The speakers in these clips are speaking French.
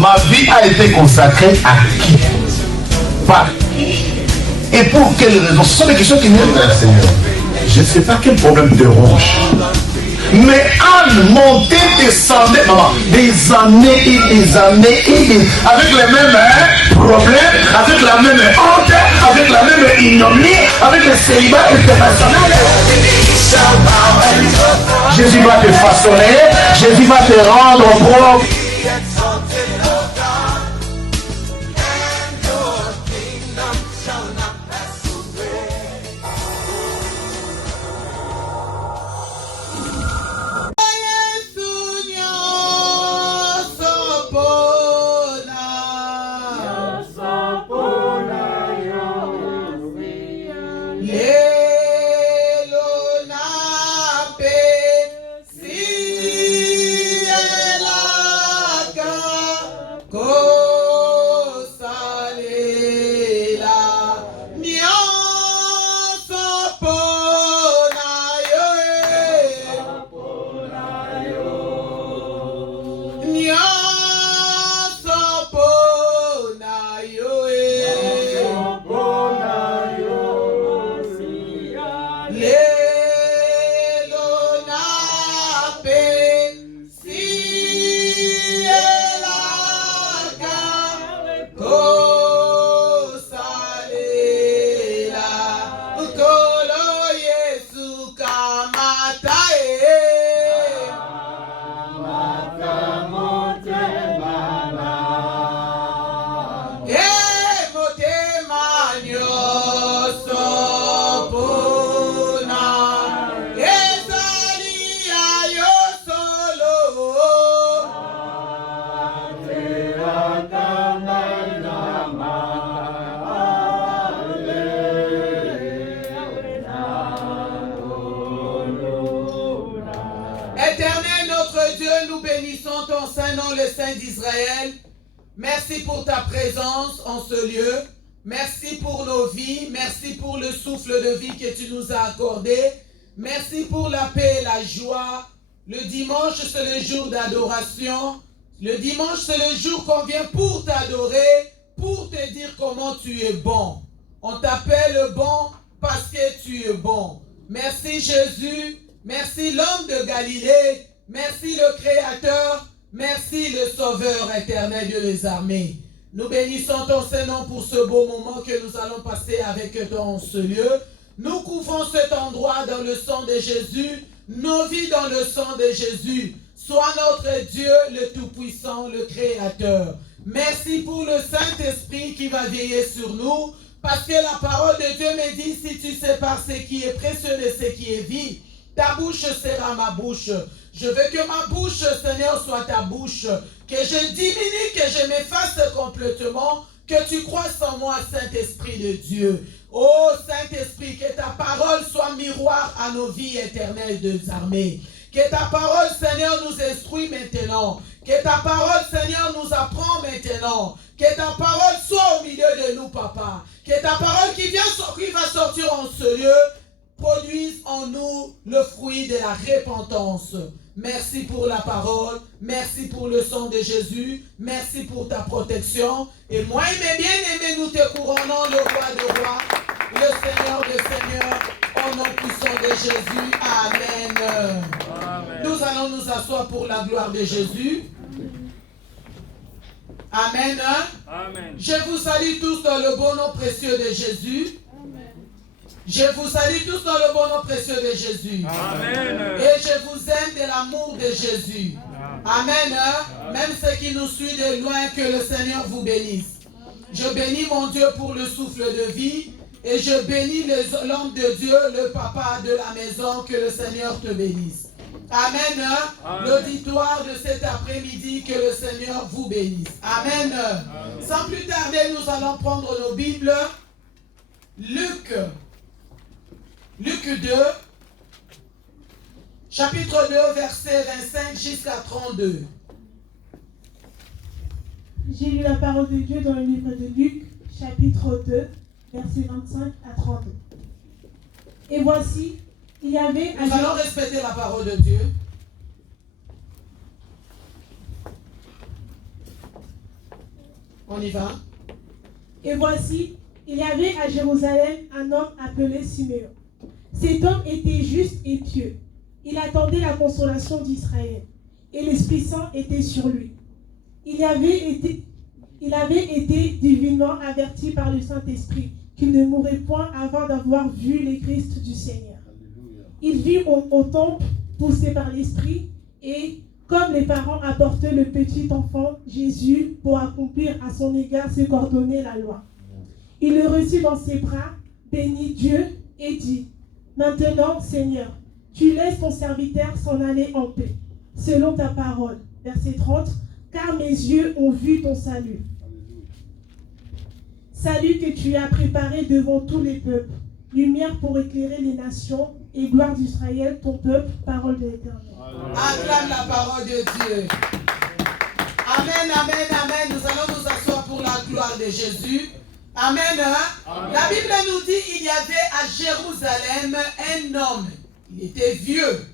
Ma vie a été consacrée à qui? Par qui? Et pour quelles raisons? Ce sont des questions qui viennent vers le Seigneur. Je ne sais pas quel problème te ronge. Mais Anne montait, descendait, maman, des années et des années et des, avec les mêmes problèmes, avec la même honte, avec la même ignominie, avec le célibat international. Jésus va te façonner, Jésus va te rendre propre. d'Israël, merci pour ta présence en ce lieu. Merci pour nos vies. Merci pour le souffle de vie que tu nous as accordé. Merci pour la paix et la joie. Le dimanche, c'est le jour d'adoration. Le dimanche, c'est le jour qu'on vient pour t'adorer, pour te dire comment tu es bon. On t'appelle bon parce que tu es bon. Merci Jésus. Merci l'homme de Galilée. Merci le Créateur. Merci le Sauveur éternel Dieu des armées. Nous bénissons ton Saint-Nom pour ce beau moment que nous allons passer avec toi en ce lieu. Nous couvrons cet endroit dans le sang de Jésus, nos vies dans le sang de Jésus. Sois notre Dieu le Tout-Puissant, le Créateur. Merci pour le Saint-Esprit qui va veiller sur nous, parce que la parole de Dieu me dit, si tu sépares ce qui est précieux de ce qui est vie, ta bouche sera ma bouche. Je veux que ma bouche, Seigneur, soit ta bouche. Que je diminue, que je m'efface complètement. Que tu croisses en moi, Saint-Esprit de Dieu. Oh Saint-Esprit, que ta parole soit miroir à nos vies éternelles des armées. Que ta parole, Seigneur, nous instruit maintenant. Que ta parole, Seigneur, nous apprend maintenant. Que ta parole soit au milieu de nous, Papa. Que ta parole qui va sortir en ce lieu produise en nous le fruit de la repentance. Merci pour la parole, merci pour le sang de Jésus, merci pour ta protection. Et moi et mes bien-aimés, nous te couronnons le roi de rois, le Seigneur de seigneurs, au nom puissant de Jésus. Amen. Amen. Nous allons nous asseoir pour la gloire de Jésus. Amen. Amen. Je vous salue tous dans le bon nom précieux de Jésus. Je vous salue tous dans le bon nom précieux de Jésus. Amen. Et je vous aime de l'amour de Jésus. Amen. Amen. Même ceux qui nous suivent de loin, que le Seigneur vous bénisse. Je bénis mon Dieu pour le souffle de vie. Et je bénis l'homme de Dieu, le papa de la maison, que le Seigneur te bénisse. Amen. Amen. L'auditoire de cet après-midi, que le Seigneur vous bénisse. Amen. Amen. Sans plus tarder, nous allons prendre nos Bibles. Luc 2, chapitre 2, verset 25 jusqu'à 32. J'ai lu la parole de Dieu dans le livre de Luc, chapitre 2, verset 25 à 32. Et voici, il y avait... Nous allons respecter la parole de Dieu. On y va. Et voici, il y avait à Jérusalem un homme appelé Siméon. Cet homme était juste et pieux. Il attendait la consolation d'Israël, et l'Esprit Saint était sur lui. Il avait été divinement averti par le Saint-Esprit qu'il ne mourrait point avant d'avoir vu les Christ du Seigneur. Il vit au temple, poussé par l'Esprit, et comme les parents apportaient le petit enfant Jésus pour accomplir à son égard ce qu'ordonnait la loi. Il le reçut dans ses bras, bénit Dieu et dit, « Maintenant, Seigneur, tu laisses ton serviteur s'en aller en paix, selon ta parole. » Verset 30, « Car mes yeux ont vu ton salut. Salut que tu as préparé devant tous les peuples, lumière pour éclairer les nations et gloire d'Israël, ton peuple, parole de l'Éternel. » Acclame la parole de Dieu. Amen, amen, amen. Nous allons nous asseoir pour la gloire de Jésus. Amen. Amen. La Bible nous dit qu'il y avait à Jérusalem un homme. Il était vieux.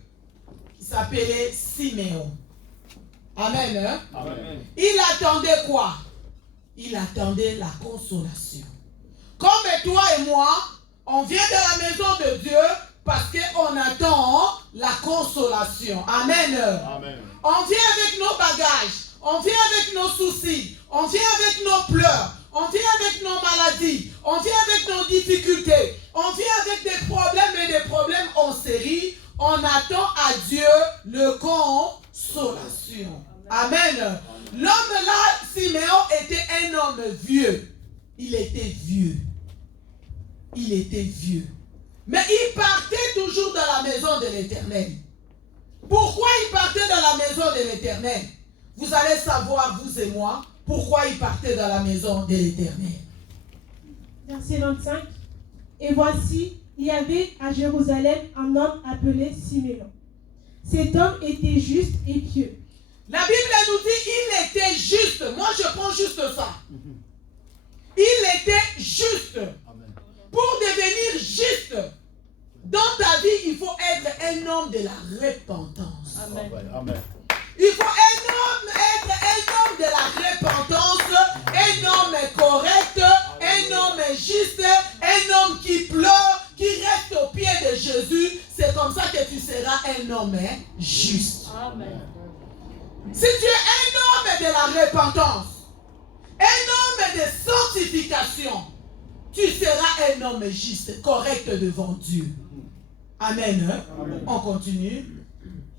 Qui s'appelait Siméon. Amen. Amen. Il attendait quoi? Il attendait la consolation. Comme toi et moi, on vient de la maison de Dieu parce qu'on attend la consolation. Amen. Amen. On vient avec nos bagages, on vient avec nos soucis, on vient avec nos pleurs, on vient avec nos maladies, on vient avec nos difficultés, on vient avec des problèmes et des problèmes en série. On attend à Dieu le consolation. Amen. L'homme là, Siméon, était un homme vieux. Il était vieux. Il était vieux. Mais il partait toujours dans la maison de l'Éternel. Pourquoi il partait dans la maison de l'Éternel? Vous allez savoir, vous et moi, pourquoi il partait dans la maison de l'Éternel. Verset 25. Et voici, il y avait à Jérusalem un homme appelé Siméon. Cet homme était juste et pieux. La Bible nous dit qu'il était juste. Moi, je prends juste ça. Il était juste. Pour devenir juste, dans ta vie, il faut être un homme de la repentance. Amen. Amen. Il faut être un homme de la repentance, un homme correct, un homme juste, un homme qui pleure, qui reste au pied de Jésus. C'est comme ça que tu seras un homme juste. Amen. Si tu es un homme de la repentance, un homme de sanctification, tu seras un homme juste, correct devant Dieu. Amen. Amen. On continue.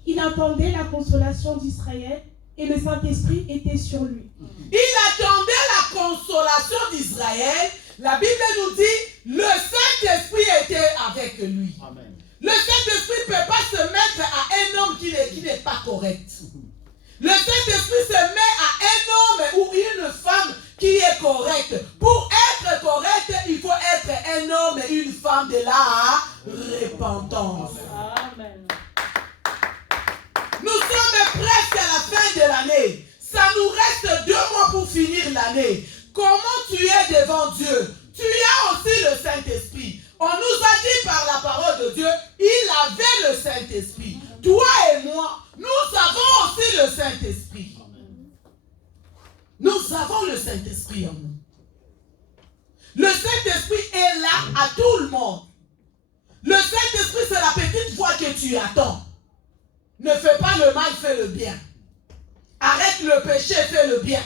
Il attendait la consolation d'Israël et le Saint-Esprit était sur lui. Il attendait la consolation d'Israël. La Bible nous dit, le Saint-Esprit était avec lui. Amen. Le Saint-Esprit ne peut pas se mettre à un homme qui n'est pas correct. Le Saint-Esprit se met à un homme ou une femme qui est correcte. Pour être correct, il faut être un homme et une femme de la repentance. Amen. Nous sommes presque à la fin de l'année. Ça nous reste 2 mois pour finir l'année. Comment tu es devant Dieu? Tu as aussi le Saint-Esprit. On nous a dit par la parole de Dieu, il avait le Saint-Esprit. Toi et moi, nous avons aussi le Saint-Esprit. Nous avons le Saint-Esprit en nous. Le Saint-Esprit est là à tout le monde. Le Saint-Esprit, c'est la petite voix que tu attends. Ne fais pas le mal, fais le bien. Arrête le péché, fais le bien.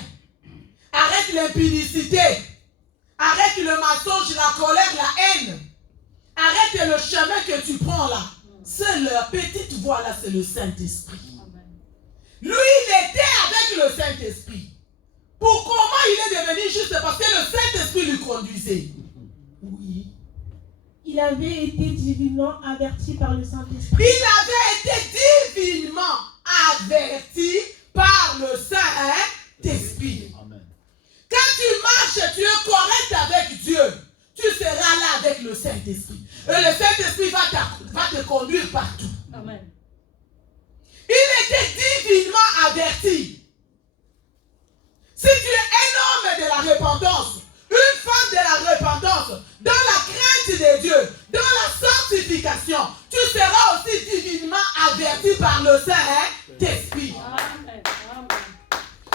Arrête l'impudicité. Arrête le mensonge, la colère, la haine. Arrête le chemin que tu prends là. C'est la petite voix là, c'est le Saint-Esprit. Lui, il était avec le Saint-Esprit. Pour comment il est devenu juste? Parce que le Saint-Esprit lui conduisait. Oui. Il avait été divinement averti par le Saint-Esprit. Il avait été divinement averti par le Saint-Esprit. Amen. Quand tu marches, tu es correct avec Dieu. Tu seras là avec le Saint-Esprit. Et le Saint-Esprit va te conduire partout. Amen. Il était divinement averti. Si tu es un homme de la repentance, une femme de la repentance, dans la crainte de Dieu, dans la sanctification, tu seras aussi divinement averti par le Saint-Esprit. Amen.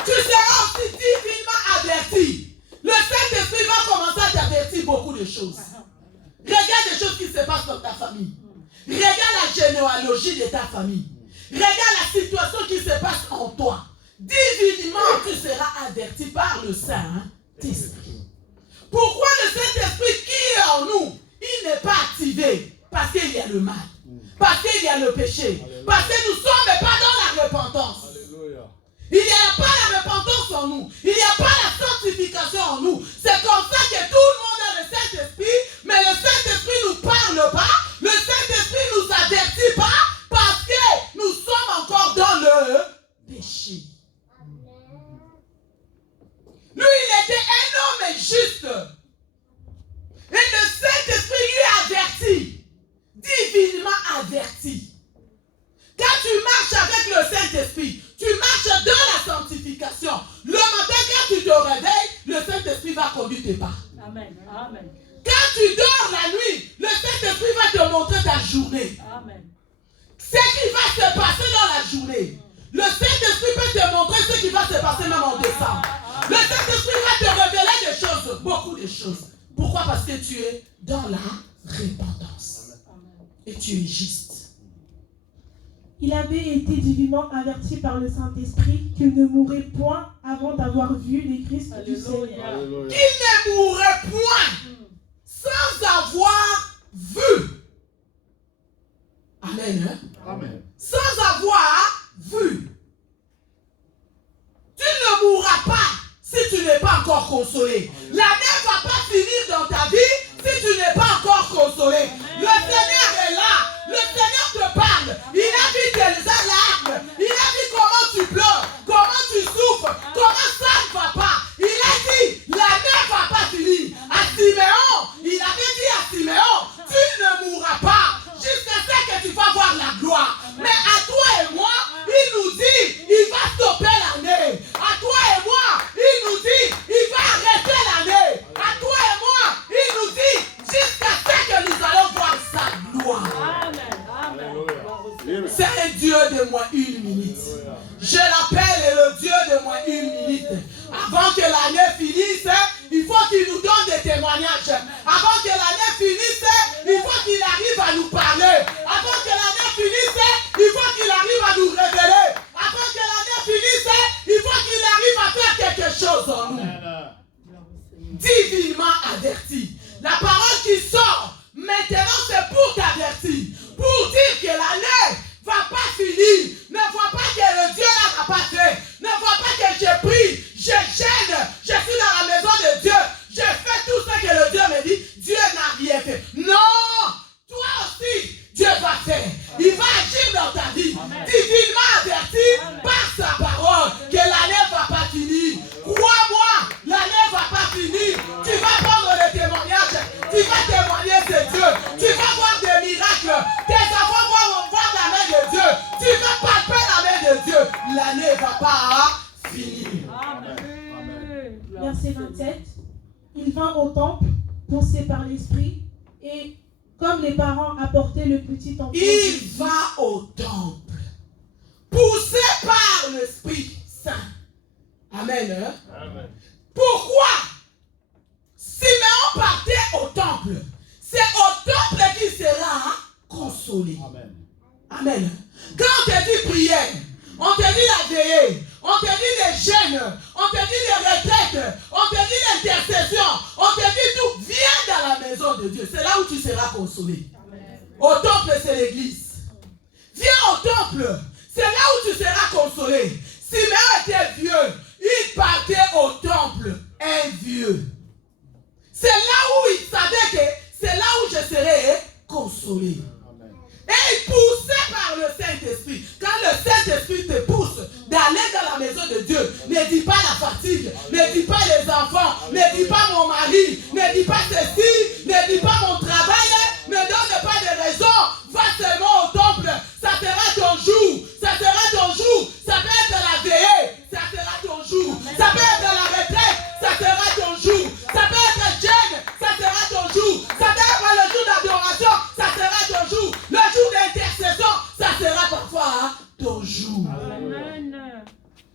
Tu seras aussi divinement averti. beaucoup de choses. Regarde les choses qui se passent dans ta famille. Regarde la généalogie de ta famille. Regarde la situation qui se passe en toi. Divinement, tu seras averti par le Saint-Esprit. Pourquoi le Saint-Esprit qui est en nous, il n'est pas activé? Parce qu'il y a le mal. Parce qu'il y a le péché. Parce que nous ne sommes pas dans la repentance. Il n'y a pas la repentance en nous. Il n'y a pas la sanctification en nous. C'est comme ça que tout le monde a le Saint-Esprit, mais le Saint-Esprit ne nous parle pas. Le Saint-Esprit ne nous avertit pas parce que nous sommes encore dans le péché. Lui, il était un homme juste. Et le Saint-Esprit lui avertit, divinement averti. Quand tu marches avec le Saint-Esprit, tu marches dans la sanctification. Le matin, quand tu te réveilles, le Saint-Esprit va conduire tes pas. Amen. Amen. Quand tu dors la nuit, le Saint-Esprit va te montrer ta journée. Amen. Ce qui va se passer dans la journée. Le Saint-Esprit peut te montrer ce qui va se passer même en décembre. Le Saint-Esprit va te révéler des choses, beaucoup de choses. Pourquoi? Parce que tu es dans la repentance. Et tu es juste. Il avait été divinement averti par le Saint-Esprit qu'il ne mourrait point avant d'avoir vu les Christ du Seigneur. Qu'il ne mourrait point sans avoir vu. Amen. Hein? Amen. Sans avoir vu. Tu ne mourras pas si tu n'es pas encore consolé. L'année ne va pas finir dans ta vie si tu n'es pas encore consolé. Le Seigneur est là. Le Seigneur te parle. Il a vu tes larmes. Il a vu comment tu pleures, comment tu souffres, comment ça ne va pas. Il a dit, l'année ne va pas finir. À Siméon, il avait dit à Siméon, tu ne mourras pas jusqu'à ce que tu vas voir la gloire. Mais à toi et moi, il nous dit, il va stopper l'année. À toi et moi, il nous dit, il va arrêter l'année. À toi et moi, il nous dit, jusqu'à ce que nous allons voir sa gloire. C'est un Dieu de moins une minute. Je l'appelle le Dieu de moins une minute. Avant que l'année finisse, il faut qu'il nous donne des témoignages. Avant que l'année finisse, il faut qu'il arrive à nous parler. Avant que l'année finisse, il faut qu'il arrive à nous révéler. Avant que l'année finisse, il faut qu'il arrive à faire quelque chose en nous. Divinement averti. La parole qui sort maintenant, c'est pour t'avertir. Pour dire que l'année va pas finir. Ne vois pas que le Dieu là n'a pas fait. Ne vois pas que j'ai pris, je gêne, je suis dans la maison de Dieu. Je fais tout ce que le Dieu me dit. Dieu n'a rien fait. Non! Toi aussi, Dieu va faire. Il va agir dans ta vie. Divinement averti par sa parole que l'année ne va pas finir. Crois-moi, l'année ne va pas finir. Tu vas prendre les témoignages. Tu vas témoigner de Dieu. Tu vas voir des miracles. Tes enfants vont voir la main de Dieu. Tu vas palper la main de Dieu. L'année ne va pas finir. Verset 27. Il vint au temple, poussé par l'Esprit, et comme les parents apportaient le petit enfant. Il va au temple, poussé par l'Esprit Saint. Amen. Hein? Amen. Pourquoi Siméon partait au temple? C'est au temple qu'il sera consolé. Amen. Amen. Quand on te dit prière, on te dit la veillée, on te dit les jeûnes, on te dit les retraites, on te dit l'intercession, on te dit tout. Viens dans la maison de Dieu. C'est là où tu seras consolé. Amen. Au temple, c'est l'église. Viens au temple. C'est là où tu seras consolé. Siméon était vieux. Il partait au temple, un vieux. C'est là où il savait que c'est là où je serai consolé. Amen. Et il poussait par le Saint-Esprit. Quand le Saint-Esprit te pousse d'aller dans la maison de Dieu, ne dis pas la fatigue, ne dis pas les enfants, ne dis pas mon mari, ne dis pas ceci, ne dis pas mon travail, ne donne pas de raison. Va seulement au temple, ça sera ton jour, ça sera ton jour, ça peut être la veillée, ça sera ton jour, ça peut être la retraite, ça sera ton jour, ça peut être jeune, ça sera ton jour, ça peut être le jour d'adoration, ça sera ton jour, le jour d'intercession, ça sera parfois ton jour. Amen.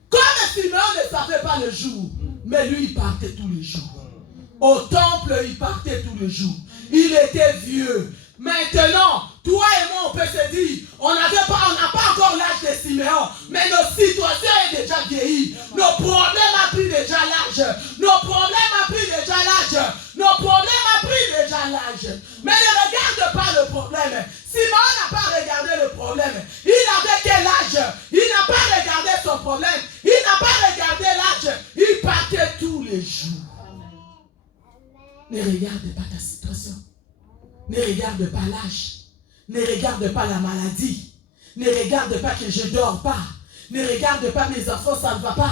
Comme Siméon ne savait pas le jour, mais lui il partait tous les jours. Au temple, il partait tous les jours. Il était vieux. Maintenant, toi et moi, on peut se dire, on n'a pas encore l'âge de Siméon, mais nos situations sont déjà vieillies. Nos problèmes ont pris déjà l'âge. Nos problèmes ont pris déjà l'âge. Nos problèmes ont pris déjà l'âge. Mais ne regarde pas le problème. Siméon n'a pas regardé le problème. Il avait quel âge? Il n'a pas regardé son problème. Il n'a pas regardé l'âge. Il partait tous les jours. Ne regarde pas ta situation. Ne regarde pas l'âge. Ne regarde pas la maladie. Ne regarde pas que je ne dors pas. Ne regarde pas mes enfants, ça ne va pas.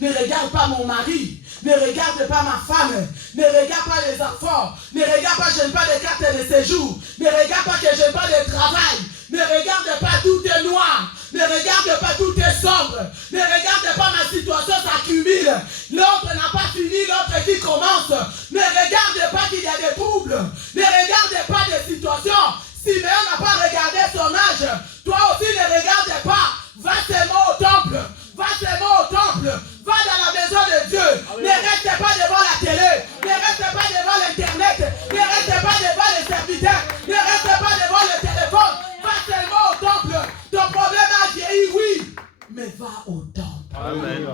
Ne regarde pas mon mari. Ne regarde pas ma femme. Ne regarde pas les enfants. Ne regarde pas que je n'ai pas de carte de séjour. Ne regarde pas que je n'ai pas de travail. Ne regarde pas tout est noir. Ne regarde pas tout est sombre. Ne regarde pas ma situation s'accumule. L'autre n'a pas fini, l'autre qui commence. Ne regarde pas qu'il y a des troubles. Ne regarde pas des situations. Siméon n'a pas regardé son âge. Toi aussi ne regarde pas. Va seulement au temple. Va seulement au temple. Va dans la maison de Dieu. Ne reste pas devant la télé. Ne reste pas devant l'internet. Ne reste pas devant les serviteurs. Ne reste pas devant le téléphone. Va seulement au temple. Ton problème a vieilli, oui. Mais va au temple. Amen.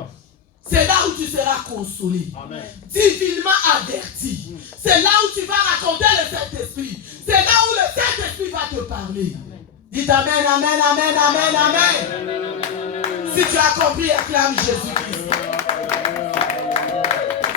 C'est là où tu seras consolé. Amen. Divinement averti. C'est là où tu vas raconter le Saint-Esprit. C'est là où le Saint-Esprit va te parler. Dites Amen, Amen, Amen, Amen, Amen. Si tu as compris, acclame Jésus-Christ.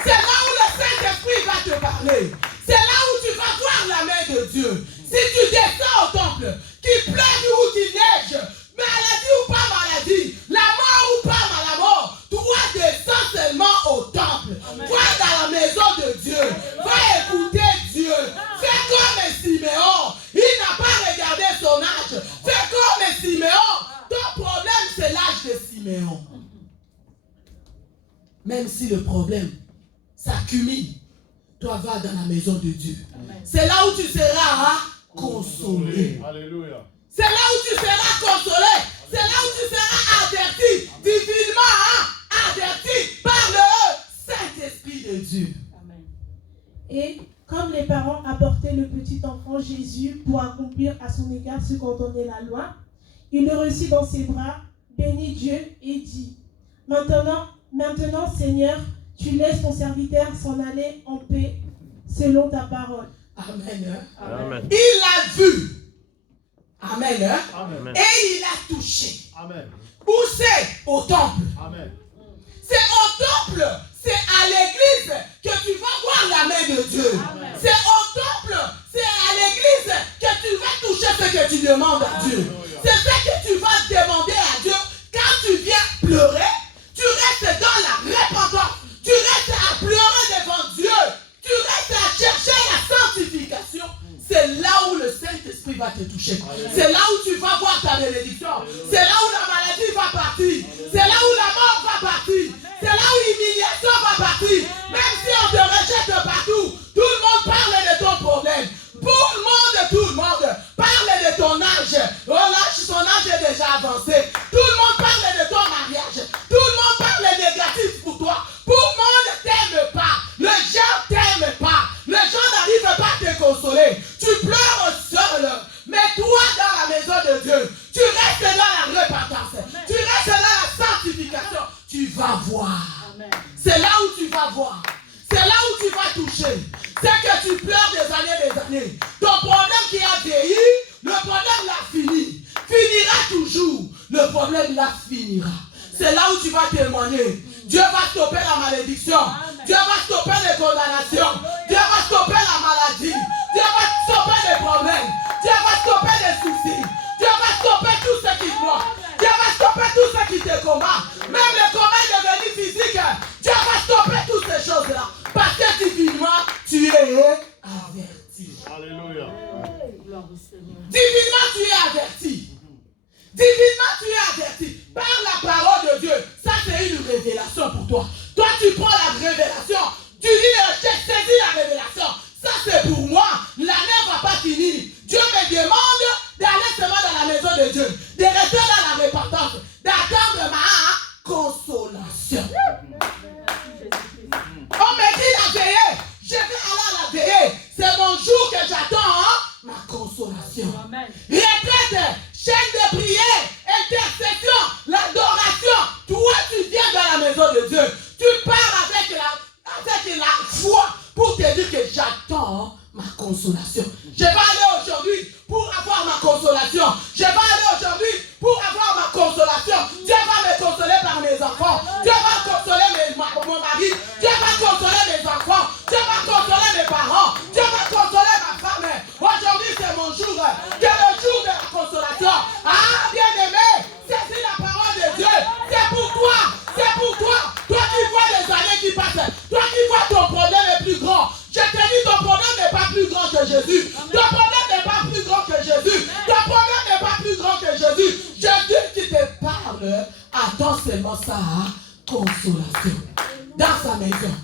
C'est là où le Saint-Esprit va te parler. C'est là où tu vas voir la main de Dieu. Si tu descends au temple, qu'il pleuve ou qu'il neige, maladie ou pas maladie, la mort ou pas la mort, toi descends seulement au temple. Va dans la maison de Dieu. Va écouter Dieu. Fais comme Siméon. Il n'a pas regardé son âge. Fais comme Siméon. Ton problème, c'est l'âge de Siméon. Même si le problème s'accumule, toi va dans la maison de Dieu. C'est là où tu seras consolé. Alléluia. C'est là où tu seras consolé. C'est là où tu seras averti, divinement averti par le Saint-Esprit de Dieu. Amen. Et comme les parents apportaient le petit enfant Jésus pour accomplir à son égard ce qu'ordonnait la loi, il le reçut dans ses bras, bénit Dieu et dit, Maintenant, Seigneur, tu laisses ton serviteur s'en aller en paix selon ta parole. Amen. Amen. Il a vu. Amen. Amen. Et il a touché. Amen. Où c'est? Au temple. Amen. C'est au temple. C'est à l'église que tu vas voir la main de Dieu. Amen. C'est au temple. C'est à l'église que tu vas toucher ce que tu demandes à Dieu. Alléluia. C'est ce que tu vas demander à Dieu. Quand tu viens pleurer, tu restes dans la repentance. Tu restes à pleurer devant Dieu. Tu restes à chercher la sanctification. C'est là où le Saint-Esprit va te toucher. C'est là où tu vas voir ta bénédiction. C'est là où la maladie va partir. C'est là où la mort va partir. C'est là où l'humiliation va partir. Même si on te rejette partout, tout le monde parle de ton problème. Tout le monde parle de ton âge. Oh là, son âge est déjà avancé. Tout le monde parle de ton mariage. Tout le monde parle négatif pour toi. Tout le monde ne t'aime pas. Les gens ne t'aiment pas. Les gens n'arrivent pas à te consoler. Tu pleures seul. Mais toi, dans la maison de Dieu, tu restes dans la repentance. Tu restes dans la sanctification. Tu vas voir. C'est là où tu vas voir. C'est là où tu vas toucher. C'est que tu pleures des années. Ton problème qui a vieilli, le problème l'a fini. Finira toujours. Le problème l'a finira. C'est là où tu vas témoigner. Dieu va stopper la malédiction. Dieu va stopper les condamnations. Dieu va stopper la maladie. Dieu va stopper les problèmes. Dieu va stopper les soucis. Dieu va stopper tout ce qui bloque. Dieu va stopper tout ce qui te combat. Même le combat est devenu physique. Dieu va stopper toutes ces choses-là. Parce que divinement, tu es averti. Alléluia. Divinement, tu es averti. Divinement, tu es averti. Par la parole de Dieu. Ça, c'est une révélation pour toi. Toi, tu prends la révélation. Tu dis, j'ai saisi la révélation. Ça, c'est pour moi. L'année ne va pas finir. Dieu me demande d'aller seulement dans la maison de Dieu. De rester dans la repentance. D'attendre ma consolation. On me dit la veillée. Je vais consolation. Je vais aller aujourd'hui pour avoir ma consolation. Je vais aller aujourd'hui pour avoir ma consolation. Dieu va me consoler par mes enfants. Dieu va consoler mon mari. Dieu va consoler mes enfants. Dieu va consoler mes parents. Dieu va consoler ma femme. Aujourd'hui, c'est mon jour. C'est le jour de la consolation. Ah, bien-aimé, c'est la parole de Dieu. C'est pour toi. C'est pour toi. Toi qui vois les années qui passent. Toi qui vois ton problème est plus grand. Je te dis, ton problème n'est pas plus grand que Jésus. Ton problème n'est pas plus grand que Jésus. Ton problème n'est pas plus grand que Jésus. Jésus qui te parle, attends seulement sa consolation. Dans sa maison.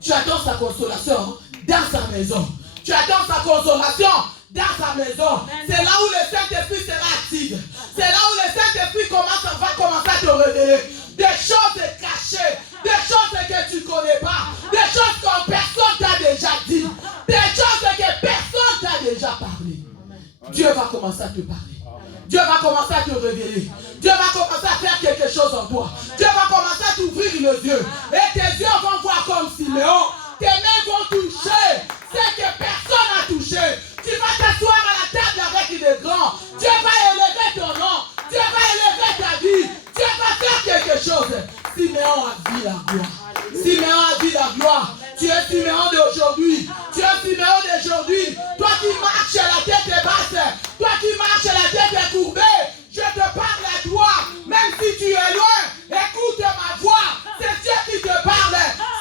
Tu attends sa consolation dans sa maison. Tu attends sa consolation dans sa maison. C'est là où le Saint-Esprit sera actif. C'est là où le Saint-Esprit va commencer à te révéler. Des choses cachées, des choses que tu ne connais pas, des choses que personne t'a déjà dit, des choses que personne t'a déjà parlé. Dieu va commencer à te parler. Dieu va commencer à te révéler. Dieu va commencer à faire quelque chose en toi. Dieu va commencer à t'ouvrir les yeux. Et tes yeux vont voir comme Siméon. Tes mains vont toucher ce que personne n'a touché. Tu vas t'asseoir à la table avec les grands. Dieu va élever ton nom. Dieu va élever ta vie. Dieu va faire quelque chose. Siméon a vu la gloire. Siméon a vu la gloire. Tu es Siméon d'aujourd'hui. Tu es Siméon d'aujourd'hui. Toi qui marches la tête basse. Toi qui marches la tête courbée. Je te parle à toi. Même si tu es loin, écoute ma voix. C'est Dieu qui te parle.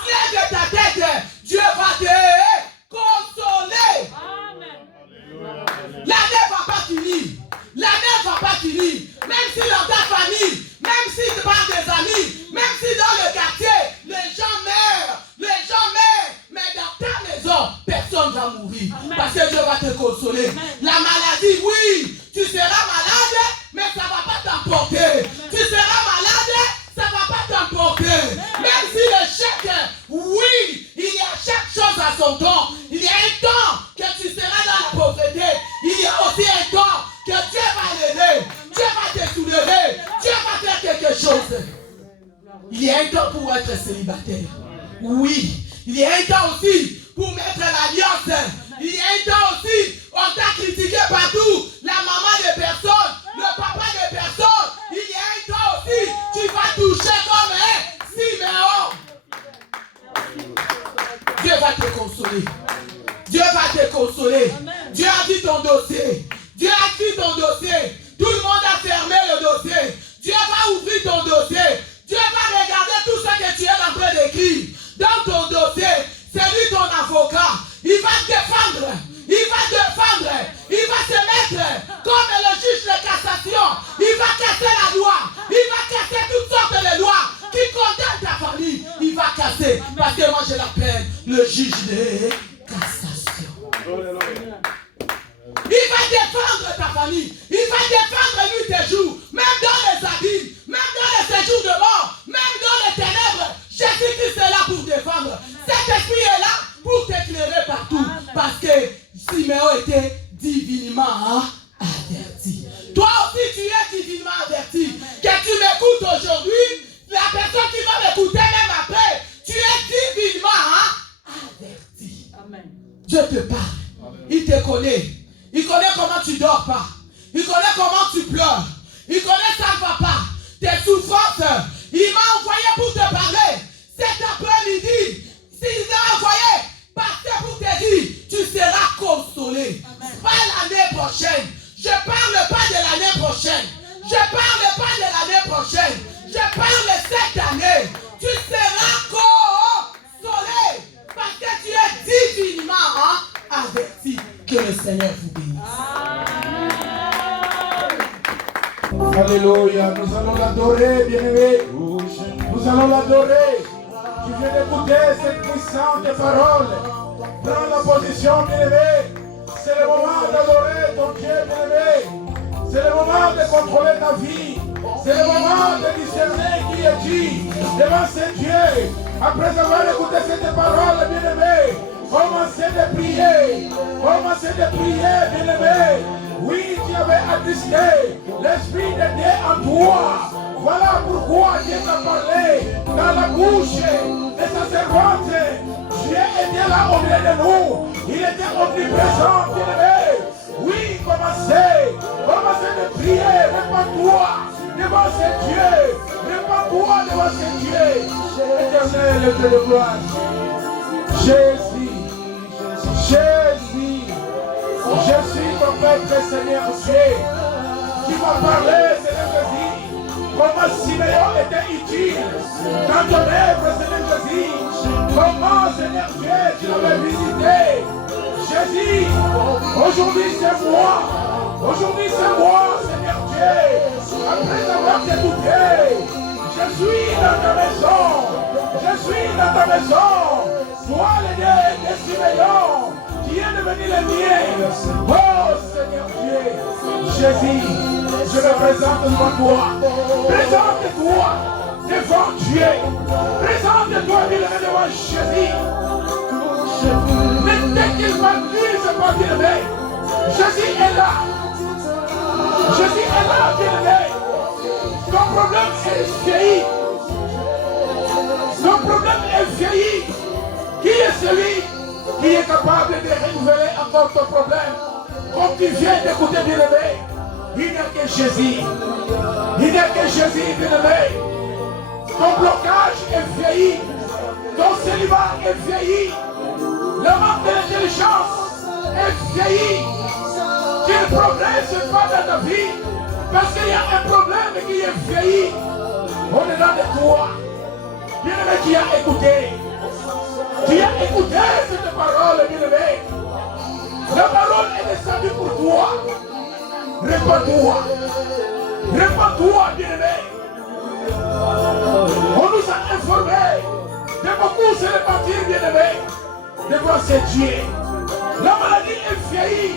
Lève ta tête. Dieu va te consoler. L'année va pas finir. L'année va pas finir. Même si dans ta famille, même si par des amis, même si dans le quartier, les gens meurent. Les gens meurent. Mais dans ta maison, personne ne va mourir. Parce que Dieu va te consoler. La maladie, oui, tu seras malade, mais ça ne va pas t'emporter. Tu seras malade, ça ne va pas t'emporter. Même si l'échec, oui, il y a chaque chose à son temps. Il y a un temps que tu seras dans la pauvreté. Il y a aussi un temps que Dieu va l'aider. Dieu va te soulever. Dieu va faire quelque chose. Il y a un temps pour être célibataire. Oui. Il y a un temps aussi pour mettre l'alliance. Il y a un temps aussi, on t'a critiqué partout. La maman de personne, le papa de personne. Il y a un temps aussi, tu vas toucher comme un Siméon. Dieu va te consoler. Dieu va te consoler. Dieu a dit ton dossier. Dieu a dit ton dossier. Tout le monde a fermé le dossier. Dieu va ouvrir ton dossier. Dieu va regarder tout ce que tu es en train d'écrire dans ton dossier. C'est lui ton avocat. Il va te défendre. Il va défendre. Il va se mettre comme le juge de cassation. Il va casser la loi. Il va casser toutes sortes de lois qui condamnent ta famille. Il va casser. Parce que moi je l'appelle le juge de cassation. Il va défendre ta famille. Il va défendre lui tes jours. Même dans les abîmes. Même dans les séjours de mort. Même dans les ténèbres. Jésus-Christ est là pour défendre. Cet esprit est là pour t'éclairer partout. Parce que Siméon était divinement averti. Toi aussi tu es divinement averti. Que tu m'écoutes aujourd'hui, la personne qui va m'écouter même après, tu es divinement averti. Amen. Dieu te parle. Il te connaît. Il connaît comment tu dors pas. Il connaît comment tu pleures. Il connaît ça ne va pas. Tes souffrances. Il m'a envoyé pour te parler. Cet après-midi, s'il t'a envoyé, pasteur pour te dire, tu seras consolé. Pas l'année prochaine. Je ne parle pas de l'année prochaine. Je ne parle pas de l'année prochaine. Je parle cette année. Tu seras consolé. Parce que tu es divinement averti. Que le Seigneur vous bénisse. Alléluia, nous allons l'adorer, bien-aimé. Nous allons l'adorer. Tu viens d'écouter cette puissante parole. Prends la position, bien-aimé. C'est le moment d'adorer ton Dieu, bien-aimé. C'est le moment de contrôler ta vie. C'est le moment de discerner qui est qui devant ce Dieu. Après avoir écouté cette parole, bien-aimé, commencez de prier. Commencez de prier, bien-aimé. Oui, tu avais attristé l'esprit de Dieu en toi. Voilà pourquoi Dieu t'a parlé dans la bouche de sa servante. Dieu était là au milieu de nous Il était omniprésent, bien-aimé. Oui, commencez de prier, répands-toi devant ces dieux, répands-toi devant ces dieux. Éternel, Dieu de gloire, Jésus, Jésus, je suis ton peuple, Seigneur Dieu, qui m'a parlé, Seigneur Jésus, comment Siméon était utile dans ton œuvre, Seigneur Jésus, comment, Seigneur Dieu, tu l'avais visité. Jésus, aujourd'hui c'est moi, Seigneur Dieu, après avoir t'écouté, je suis dans ta maison, toi le Dieu des Siméon, qui est devenu le mien, oh Seigneur Dieu, Jésus, je me présente devant toi, présente-toi devant Dieu, présente-toi devant Jésus. Mais dès qu'il m'a dit, c'est pas bien-aimé. Jésus est là. Jésus est là, bien-aimé. Ton problème est vieilli. Ton problème est vieilli. Qui est celui qui est capable de renouveler encore ton problème? Comme tu viens d'écouter, bien-aimé, il n'y a que Jésus. Il n'y a que Jésus, bien-aimé. Ton blocage est vieilli. Ton célibat est vieilli. Le manque d'intelligence est vieilli. Tu ne progresses pas dans ta vie parce qu'il y a un problème qui est vieilli au-dedans de toi. Bien-aimé, tu as écouté. Tu as écouté cette parole, bien-aimé. La parole est descendue pour toi. Répands-toi. Répands-toi, bien-aimé. On nous a informés de beaucoup se repentir, bien-aimé, devant ces dieux. La maladie est vieillie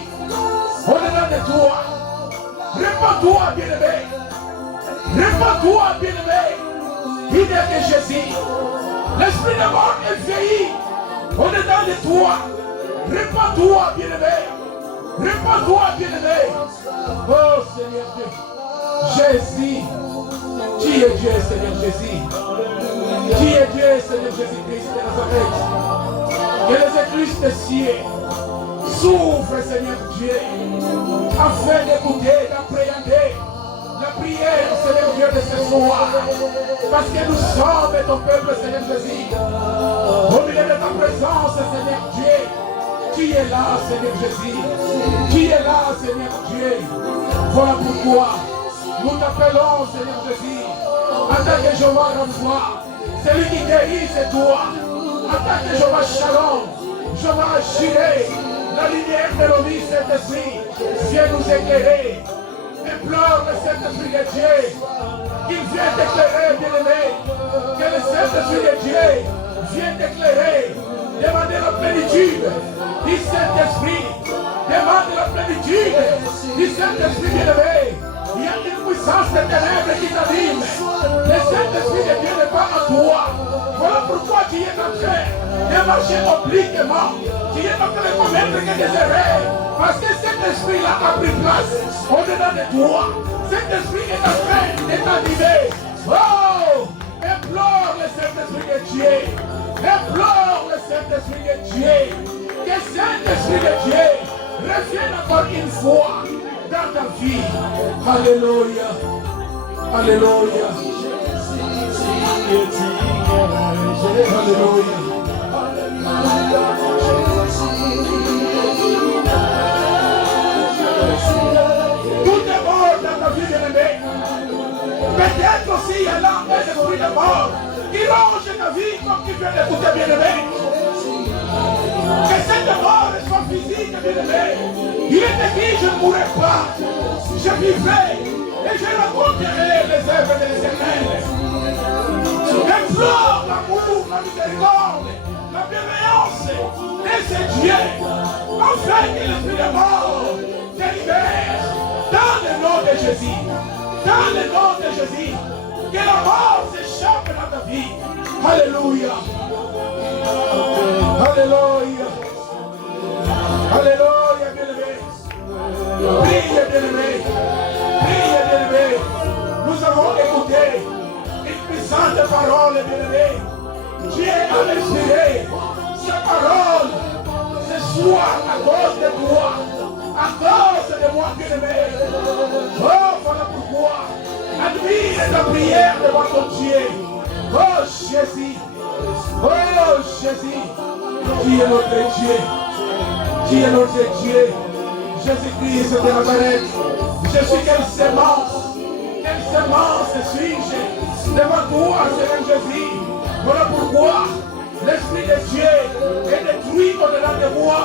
au-dedans de toi. Répands-toi, bien-aimé. Répands-toi, bien-aimé. Il n'y a que Jésus. L'esprit de mort est vieilli au-dedans de toi. Répands-toi, bien-aimé. Répands-toi, bien-aimé. Oh Seigneur Dieu. Jésus. Qui est Dieu, Seigneur Jésus? Qui est Dieu, Seigneur Jésus-Christ de Nazareth? Que les églises des cieux s'ouvrent, Seigneur Dieu, afin d'écouter, d'appréhender la prière, Seigneur Dieu, de ce soir. Parce que nous sommes ton peuple, Seigneur Jésus. Au milieu de ta présence, Seigneur Dieu. Qui est là, Seigneur Jésus? Qui est là, Seigneur Dieu? Voilà pourquoi nous t'appelons, Seigneur Jésus. En tant que Jéhovah Rapha, celui qui guérit, c'est toi. En tant que Jéhovah Shalom, Jéhovah Jireh, la lumière de nos vies, Saint-Esprit, viens nous éclairer. Implore le Saint-Esprit de Dieu, qu'il vienne t'éclairer, bien-aimé. Que le Saint-Esprit de Dieu vienne t'éclairer. Demandez la plénitude du Saint-Esprit. Demande la plénitude du Saint-Esprit, bien-aimé. Il y a une puissance de ténèbres qui t'anime. Le Saint-Esprit de Dieu n'est pas à toi. Voilà pourquoi tu es en train de marcher obliquement. Tu es en train de commettre que des erreurs. Parce que cet esprit-là a pris place au-dedans de toi. Cet esprit est en train de t'animer. Oh! Implore le Saint-Esprit de Dieu. Implore le Saint-Esprit de Dieu. Que le Saint-Esprit de Dieu revienne encore une fois dans ta vie. Alléluia. Alléluia. Alléluia. Tout est mort dans ta vie, bien-aimé. Peut-être aussi il y a là un esprit de mort qui ronge ta vie comme tu viens d'écouter, bien-aimé. Que cette mort soit physique, bien-aimé. Il est écrit, je ne mourrai pas, je vivrai et je raconterai les œuvres de l'Éternel. Implore l'amour, la miséricorde, la bienveillance de ce Dieu, afin que l'esprit de mort te libère dans le nom de Jésus. Dans le nom de Jésus, que la mort s'échappe dans ta vie. Alléluia. Alléluia. Alléluia, bien-aimé. Priez, bien-aimé. Priez, bien-aimé. Nous avons écouté une puissante parole, bien-aimé. Dieu a inspiré sa parole ce toi, à cause de toi, à cause de moi, bien-aimé. Oh, voilà pourquoi. Admire ta prière devant ton Dieu. Oh, Jésus. Oh, Jésus. Qui est notre Dieu? Qui est notre Dieu? Jésus-Christ de Nazareth. Je suis quelle semence suis-je devant toi, Seigneur Jésus. Voilà pourquoi l'Esprit de Dieu est détruit au-delà de moi.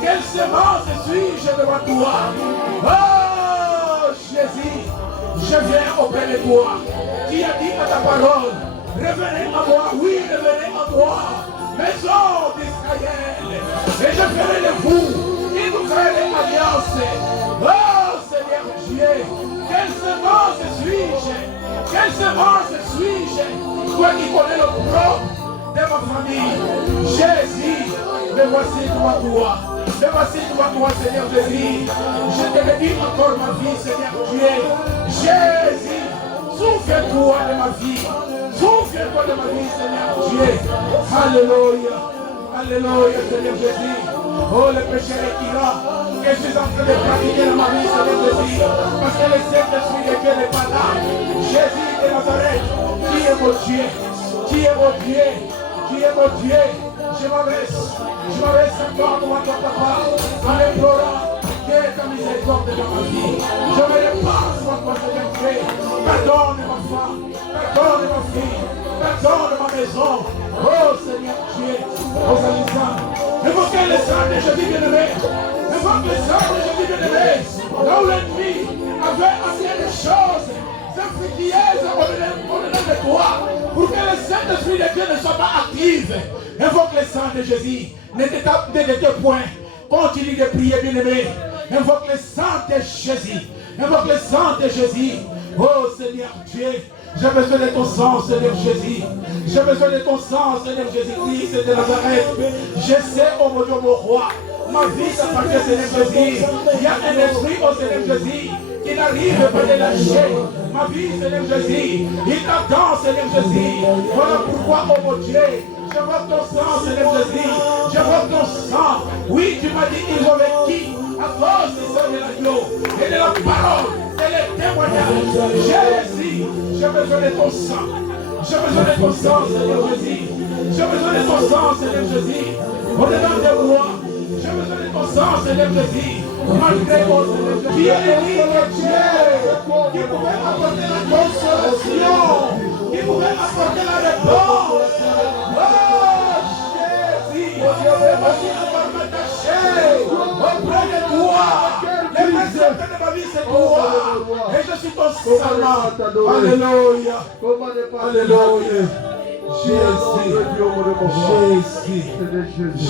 Quelle semence suis-je devant toi? Oh Jésus, je viens auprès de toi. Qui a dit à ta parole, revenez à moi, oui, revenez à moi, maison d'Israël, et je ferai de vous une nouvelle alliance. Oh Seigneur Dieu, quelle semence suis-je? Quelle semence suis-je? Toi qui connais le propre de ma famille. Jésus, me voici devant toi. Me voici devant toi, Seigneur Jésus. Je te dédie encore ma vie, Seigneur Dieu. Jésus, souviens-toi de ma vie. Souviens-toi de ma vie, Seigneur Dieu. Alléluia. Alléluia, Seigneur Jésus. Oh, le péché retirant que je suis en train de pratiquer dans ma vie, Seigneur Jésus. Parce que le Saint-Esprit de Dieu n'est pas là. Jésus de Nazareth, qui est mon Dieu? Qui est mon Dieu? Qui est mon Dieu? Je m'adresse encore devant ton papa en implorant que ta miséricorde dans ma vie. Je me repasse devant toi, Seigneur Dieu. Pardonne ma femme, pardonne ma fille, pardonne ma maison. Oh Seigneur Dieu, aux Alisans, évoquez le sang de Jésus bien-aimé. Évoque le sang de Jésus bien-aimé. Là où l'ennemi avait amené des choses infructueuses au-delà de toi, pour que le Saint-Esprit de Dieu ne soit pas actif. Invoque le sang de Jésus. Ne t'étais point. Continue de prier, bien-aimé. Invoque le sang de Jésus. Invoque le sang de Jésus. Oh Seigneur Dieu, j'ai besoin de ton sang, Seigneur Jésus. J'ai besoin de ton sang, Seigneur Jésus-Christ de Nazareth. Je sais, oh mon Dieu, mon roi, ma vie t'appartient, Seigneur Jésus. Il y a un esprit, oh Seigneur Jésus, qui n'arrive pas de lâcher ma vie, Seigneur Jésus. Il t'attend, Seigneur Jésus. Voilà pourquoi, oh mon Dieu, je vois ton sang, Seigneur Jésus. Je vois ton sang. Oui, tu m'as dit, ils ont vécu à cause du sang de l'agneau et de la parole et les témoignages. Jésus, j'ai besoin de ton sang. J'ai besoin de ton sang, Seigneur Jésus. J'ai besoin de ton sang, Seigneur Jésus. Au-delà de moi, j'ai besoin de ton sang, Seigneur Jésus. Malgré mon Seigneur Jésus, qui est l'ennemi de Dieu, qui pouvait apporter la consolation, qui pouvait apporter la réponse. Oh Jésus, voici encore m'attacher auprès de toi. Les préceptes de ma vie, c'est toi. Et je suis ton serment. Alléluia. Alléluia.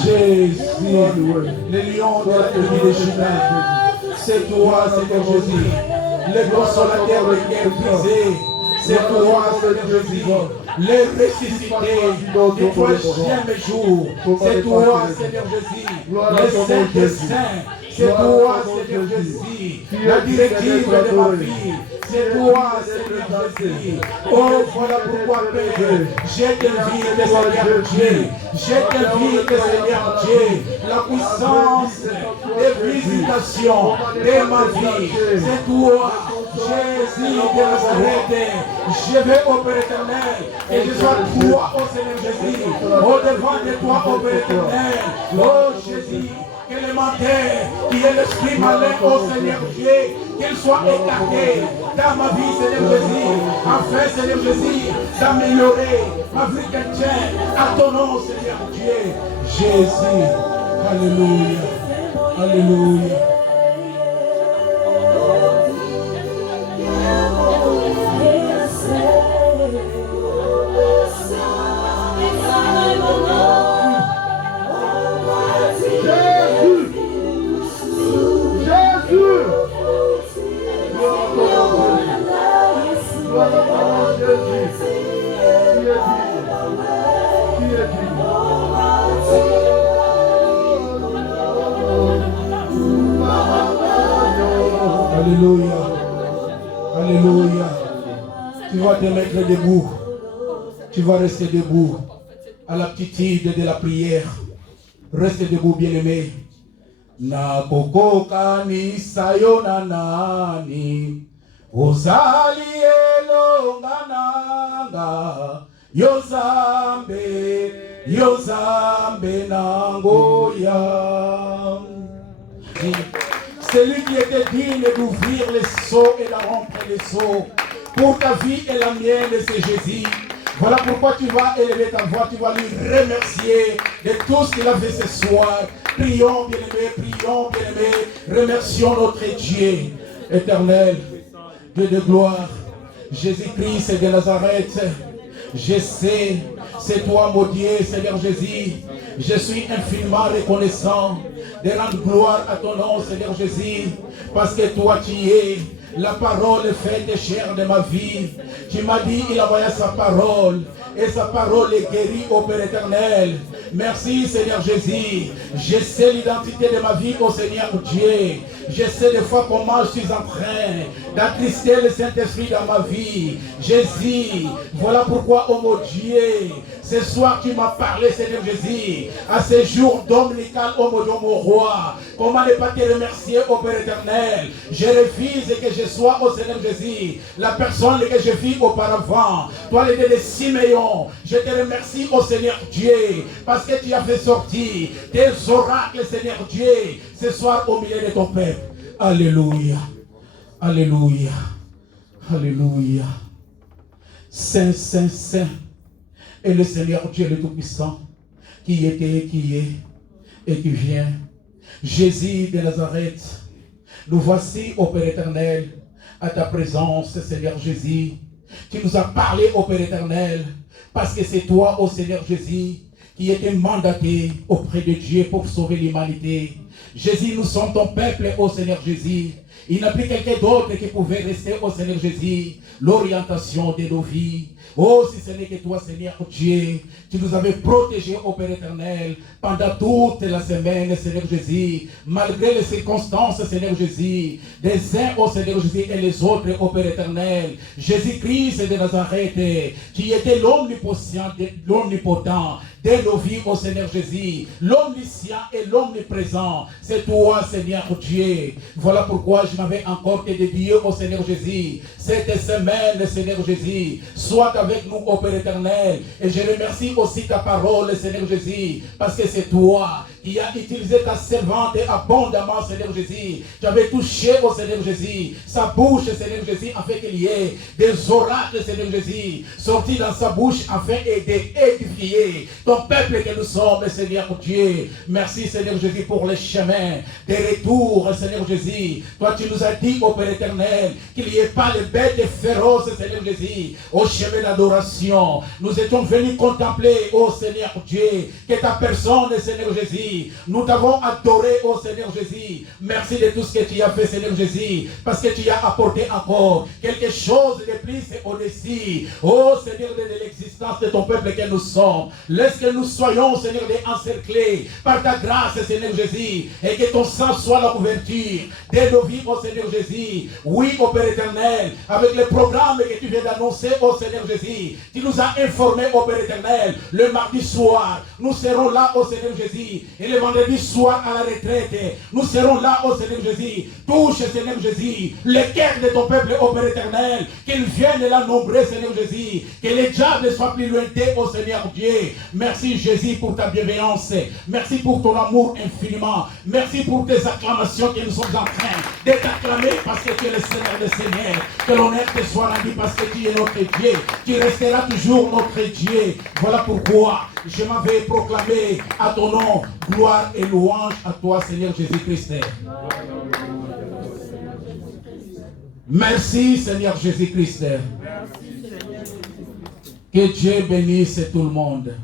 Jésus, le lion de la tribu de Juda, c'est toi, Seigneur Jésus, le consolateur de guerre brisée, c'est toi, Seigneur Jésus, le ressuscité du troisième jour, c'est toi, Seigneur Jésus, le Saint des Saints, c'est toi, Seigneur Jésus, la directive de ma vie. C'est toi, Seigneur Jésus. Oh, voilà pourquoi, Père, j'ai de vie de Seigneur Dieu. J'ai de vie de Seigneur Dieu. La puissance des visitations de ma vie. C'est toi, Jésus de Nazareth. Je vais au Père éternel et je sois toi, oh Seigneur Jésus. Au devant de toi, oh Père éternel. Oh Jésus. Élémentaire, qui est l'esprit malin, oh Seigneur Dieu, qu'il soit écarté dans ma vie, Seigneur Jésus, afin, Seigneur Jésus, d'améliorer ma vie chrétienne à ton nom, Seigneur Dieu. Jésus, alléluia, alléluia. Alléluia. Alléluia. Tu vas te mettre debout. Tu vas rester debout. À l'aptitude de la prière. Reste debout, bien-aimé. nakokoka nisayo na nani ozali elonga nanga Yozambe nangoya. Celui qui était digne d'ouvrir les seaux et de remplir les seaux pour ta vie et la mienne, c'est Jésus. Voilà pourquoi tu vas élever ta voix, tu vas lui remercier de tout ce qu'il a fait ce soir. Prions, bien-aimés, remercions notre Dieu éternel, Dieu de gloire, Jésus-Christ de Nazareth. Je sais, c'est toi mon Dieu, Seigneur Jésus. Je suis infiniment reconnaissant de rendre gloire à ton nom, Seigneur Jésus, parce que toi tu es la parole faite chair de ma vie. Tu m'as dit, il envoya sa parole, et sa parole est guérie au Père éternel. Merci Seigneur Jésus. Je sais l'identité de ma vie au Seigneur Dieu. Je sais des fois comment je suis en train d'attrister le Saint-Esprit dans ma vie. Jésus, voilà pourquoi, oh mon Dieu, ce soir tu m'as parlé, Seigneur Jésus, à ce jour dominical, oh mon Dieu, mon roi. Comment ne pas te remercier, oh Père éternel. Je refuse que je sois, oh Seigneur Jésus, la personne que je vis auparavant. Toi, le Dieu de Siméon, je te remercie, oh Seigneur Dieu, parce que tu as fait sortir tes oracles, Seigneur Dieu, ce soir au milieu de ton peuple. Alléluia. Alléluia. Alléluia. Saint, Saint, Saint est le Seigneur Dieu le Tout-Puissant, qui était, qui est et qui vient. Jésus de Nazareth, nous voici au Père éternel, à ta présence, Seigneur Jésus. Tu nous as parlé au Père éternel, parce que c'est toi, ô Seigneur Jésus, qui était mandaté auprès de Dieu pour sauver l'humanité. Jésus, nous sommes ton peuple, ô Seigneur Jésus. Il n'y a plus quelqu'un d'autre qui pouvait rester, ô Seigneur Jésus, l'orientation de nos vies. Oh, si ce n'est que toi, Seigneur Dieu, tu nous avais protégés, ô Père éternel, pendant toute la semaine, Seigneur Jésus, malgré les circonstances, Seigneur Jésus, des uns, ô Seigneur Jésus, et les autres, ô Père éternel. Jésus-Christ de Nazareth, qui était l'omnipotent, de nos vies, ô Seigneur Jésus, l'omniscient et l'omniprésent, c'est toi, Seigneur Dieu. Voilà pourquoi je m'avais encore te dédié, ô Seigneur Jésus, cette semaine, Seigneur Jésus, sois avec nous, ô Père éternel. Et je remercie aussi ta parole, Seigneur Jésus, parce que c'est toi qui as utilisé ta servante abondamment, Seigneur Jésus. Tu avais touché, ô Seigneur Jésus, sa bouche, Seigneur Jésus, afin qu'il y ait des oracles, Seigneur Jésus, sortis dans sa bouche afin d'édifier ton peuple que nous sommes, Seigneur Dieu. Merci, Seigneur Jésus, pour le chemin des retours, Seigneur Jésus. Toi, tu nous as dit, ô Père éternel, qu'il n'y ait pas les bêtes féroces, Seigneur Jésus, au chemin d'adoration. Nous étions venus contempler, ô Seigneur Dieu, que ta personne, Seigneur Jésus, nous t'avons adoré, ô Seigneur Jésus. Merci de tout ce que tu as fait, Seigneur Jésus, parce que tu as apporté encore quelque chose de plus au-dessus, ô Seigneur, de l'existence de ton peuple que nous sommes. Laisse que nous soyons, Seigneur, encerclés par ta grâce, Seigneur Jésus, et que ton sang soit la couverture de nos vies, ô Seigneur Jésus. Oui, ô Père éternel, avec le programme que tu viens d'annoncer, ô Seigneur Jésus, tu nous as informés, ô Père éternel, le mardi soir, nous serons là, ô Seigneur Jésus, et le vendredi soir à la retraite, nous serons là, ô Seigneur Jésus. Touche, Seigneur Jésus, le cœur de ton peuple, ô Père éternel, qu'ils viennent là nombreux, Seigneur Jésus, que les diables soient plus lointains, ô Seigneur Dieu. Merci Jésus pour ta bienveillance, merci pour ton amour infiniment, merci pour tes acclamations que nous sommes en train de t'acclamer parce que tu es le Seigneur des Seigneurs. Que l'honneur te soit rendu parce que tu es notre Dieu, tu resteras toujours notre Dieu. Voilà pourquoi je m'avais proclamé à ton nom, gloire et louange à toi, Seigneur Jésus-Christ. Merci, Seigneur Jésus-Christ. Que Dieu bénisse tout le monde.